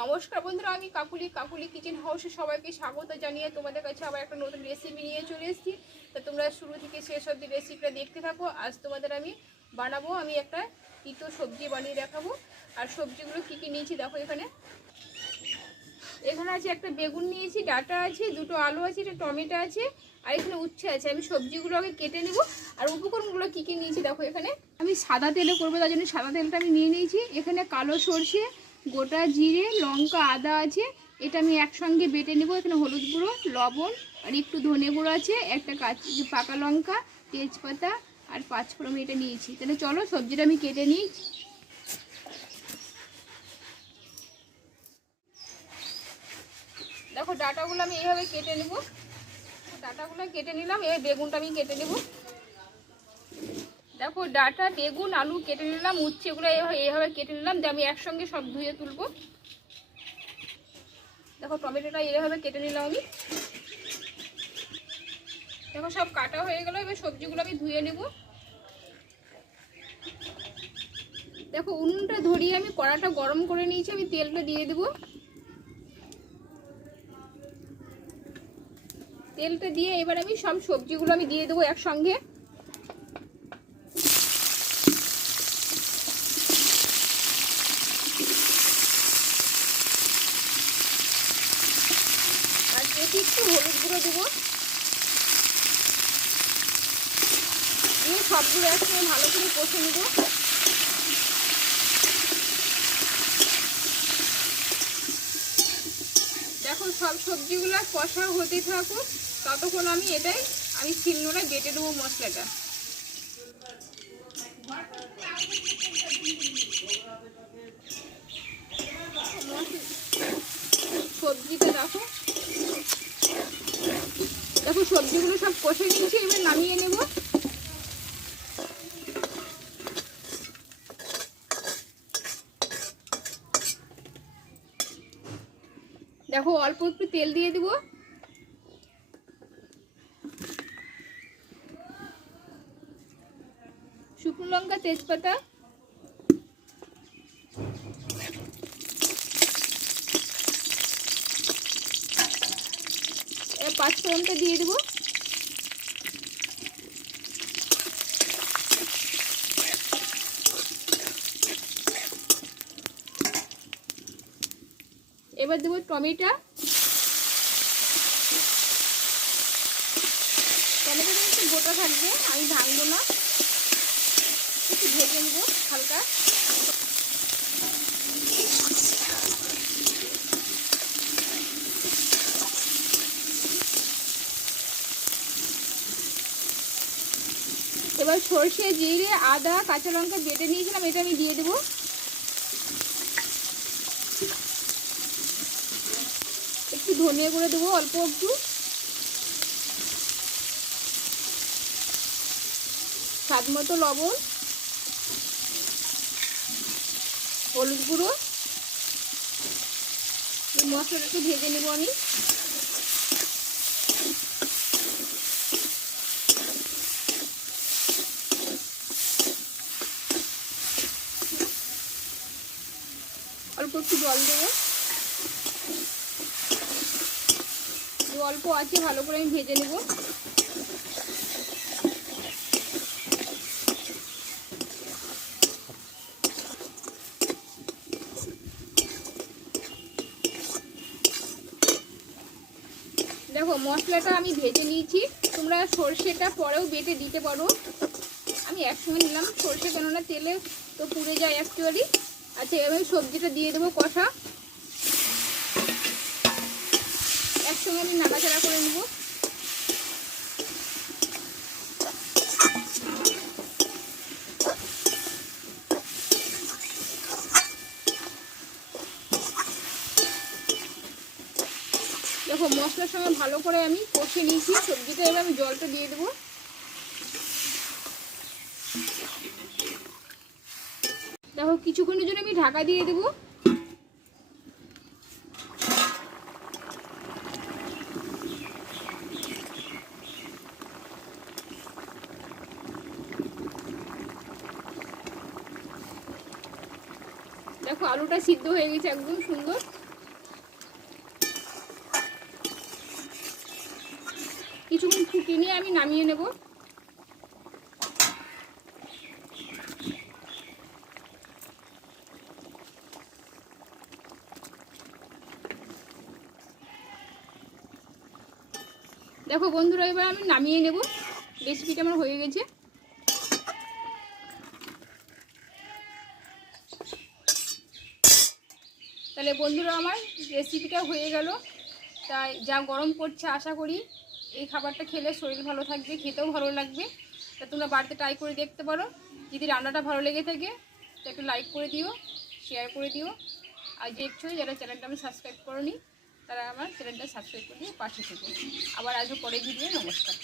নমস্কার বন্ধুরা, আমি কাকুলি কাকুলি কিচেন হাউসে সবাইকে স্বাগত জানিয়ে তোমাদের কাছে আবার একটা নতুন রেসিপি নিয়ে চলে এসেছি। তা তোমরা শুরু থেকে শেষ অবধি রেসিপিটা দেখতে থাকো। আজ তোমাদের আমি বানাবো, আমি একটা তিতো সবজি বানিয়ে দেখাবো। আর সবজিগুলো কী কী নিয়েছি দেখো এখানে। এখানে আছে একটা বেগুন নিয়েছি, ডাটা আছে, দুটো আলু আছে, একটা টমেটো আছে, আর এখানে উচ্ছে আছে। আমি সবজিগুলো আগে কেটে নেব। আর উপকরণগুলো কী কী নিয়েছি দেখো এখানে। আমি সাদা তেলে করব, তার জন্য সাদা তেলটা আমি নিয়ে নিয়েছি। এখানে কালো সর্ষে গোটা জিরে, লঙ্কা, আদা আছে। এটা আমি একসঙ্গে বেটে নেব। এখানে হলুদ গুঁড়ো, লবণ আর একটু ধনে গুঁড়ো আছে। একটা কাঁচি পাকা লঙ্কা, তেজপাতা আর পাঁচফোড়ন এটা নিয়েছি। তাহলে চলো সবজিটা আমি কেটে নিই। দেখো ডাটাগুলো আমি এইভাবে কেটে নেব। ডাটাগুলো কেটে নিলাম। এই বেগুনটা আমি কেটে নেব। দেখো ডাটা, বেগুন, আলু কেটে নিলাম উচ্ছেগুলো এইভাবে কেটে নিলাম, দিয়ে আমি একসঙ্গে সব ধুয়ে তুলবো। দেখো টমেটোটা এইভাবে কেটে নিলাম আমি। দেখো সব কাটা হয়ে গেল, এবার সবজিগুলো আমি ধুয়ে নেব। দেখো উনুনটা ধরিয়ে আমি কড়াটা গরম করে নিয়েছি, আমি তেলটা দিয়ে দেবো। তেলটা দিয়ে এবার আমি সব সবজিগুলো আমি দিয়ে দেবো একসঙ্গে আর এতে একটু হলুদ গুঁড়ো দেবো। দিয়ে সবগুলো একসঙ্গে ভালো করে কষে নেব। দেখো সব সবজিগুলো কষা হতে থাকুক। ততক্ষণ আমি এটাই, আমি শিলনোড়ায় বেটে দেবো মশলাটা। সবজিটা দেখো সবজিগুলো সব কষে নিয়েছি, এবার নামিয়ে নেব। দেখো, অল্প একটু তেল দিয়ে দিব। শুকনো লঙ্কা, তেজপাতা। পাঁচ ফোড়নটা দিয়ে দেবো। এবার দেবো টমেটো। টমেটো একটু গোটা থাকবে, আমি ভাঙবো না। একটু ভেজে নেব, হালকা এবার সর্ষে, জিরে, আদা, কাঁচা লঙ্কা বেটে নিয়েছিলাম, এটা আমি দিয়ে দেবো। একটু ধনিয়া করে দেবো, অল্প একটু। স্বাদ মতো লবণ। হলুদ গুঁড়ো। মশলাটা একটু ভেজে নেব আমি। একটু জল দেবো। অল্প আছে, ভালো করে আমি ভেজে নেব। দেখো, মশলাটা আমি ভেজে নিয়েছি। তোমরা সর্ষেটা পরেও বেটে দিতে পারো। আমি একসঙ্গে নিলাম। সর্ষে কেননা তেলে তো পুড়ে যায় অ্যাকচুয়ালি আচ্ছা এবার আমি সবজিটা দিয়ে দেবো কষা। একসঙ্গে আমি নাড়াচাড়া করে নেব। দেখো, মশলার সঙ্গে ভালো করে আমি কষে নিয়েছি। সবজিটা এবার আমি জলটা দিয়ে দেবো। দেখো, কিছুক্ষণের জন্য আমি ঢাকা দিয়ে দেবো। দেখো, আলুটা সিদ্ধ হয়ে গেছে একদম সুন্দর। কিছুক্ষণ ফুটিয়ে নিয়ে আমি নামিয়ে নেব। দেখো বন্ধুরা, এবার আমি নামিয়ে নেব। রেসিপিটা আমার হয়ে গেছে। তাহলে বন্ধুরা, আমার রেসিপিটা হয়ে গেল। তাই যা গরম পড়ছে আশা করি এই খাবারটা খেলে শরীর ভালো থাকবে, খেতেও ভালো লাগবে। তা তোমরা বাড়িতে ট্রাই করে দেখতে পারো। যদি রান্নাটা ভালো লেগে থাকে, তো একটু লাইক করে দিও শেয়ার করে দিও। আর দেখছ, যারা চ্যানেলটা আমি সাবস্ক্রাইব করনি তারা আমার চ্যানেলটা সাবস্ক্রাইব করে দিয়ে পাশে থেকো আবার আজও পরে ভিডিও নমস্কার।